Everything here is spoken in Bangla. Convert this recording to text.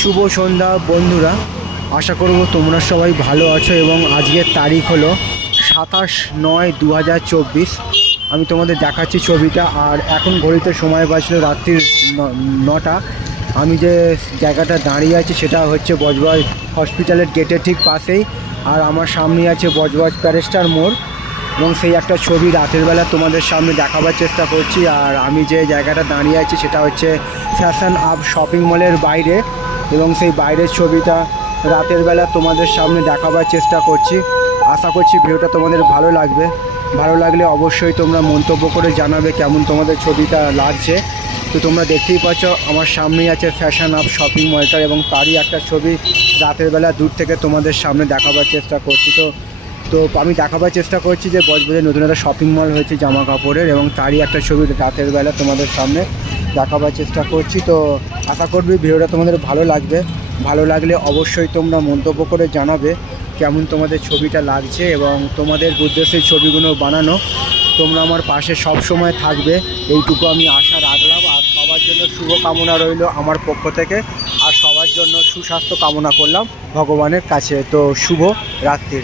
শুভ সন্ধ্যা বন্ধুরা, আশা করব তোমরা সবাই ভালো আছো এবং আজকের তারিখ হলো 27/9/2024। আমি তোমাদের দেখাচ্ছি ছবিটা। আর এখন ঘড়িতে সময় বাজলো রাত্রির 9টা। আমি যে জায়গাটা দাঁড়িয়ে আছি সেটা হচ্ছে বজবজ হসপিটালের গেটের ঠিক পাশেই। আর আমার সামনে আছে বজবজ প্যারেস্টার মোড় এবং সেই একটা ছবি রাতের বেলা তোমাদের সামনে দেখাবার চেষ্টা করছি। আর আমি যে জায়গাটা দাঁড়িয়ে আছি সেটা হচ্ছে ফ্যাশন আপ শপিং মলের বাইরে এবং সেই বাইরের ছবিটা রাতের বেলা তোমাদের সামনে দেখাবার চেষ্টা করছি। আশা করছি ভিডিওটা তোমাদের ভালো লাগবে। ভালো লাগলে অবশ্যই তোমরা মন্তব্য করে জানাবে কেমন তোমাদের ছবিটা লাগছে। তো তোমরা দেখতেই পাচ্ছ আমার সামনেই আছে ফ্যাশন আপ শপিং মলটা এবং তারই একটা ছবি রাতের বেলা দূর থেকে তোমাদের সামনে দেখাবার চেষ্টা করছি। তো আমি দেখাবার চেষ্টা করছি যে বজবজে নতুন একটা শপিং মল হয়েছে জামা কাপড়ের এবং তারই একটা ছবি রাতের বেলা তোমাদের সামনে দেখাবার চেষ্টা করছি। তো আশা করবি ভিডিওটা তোমাদের ভালো লাগবে। ভালো লাগলে অবশ্যই তোমরা মন্তব্য করে জানাবে কেমন তোমাদের ছবিটা লাগছে এবং তোমাদের উদ্দেশ্যে ছবিগুলো বানানো। তোমরা আমার পাশে সব সময় থাকবে এইটুকু আমি আশা রাখলাম। আর সবার জন্য শুভ কামনা রইল আমার পক্ষ থেকে। আর সবার জন্য সুস্বাস্থ্য কামনা করলাম ভগবানের কাছে। তো শুভ রাত্রি।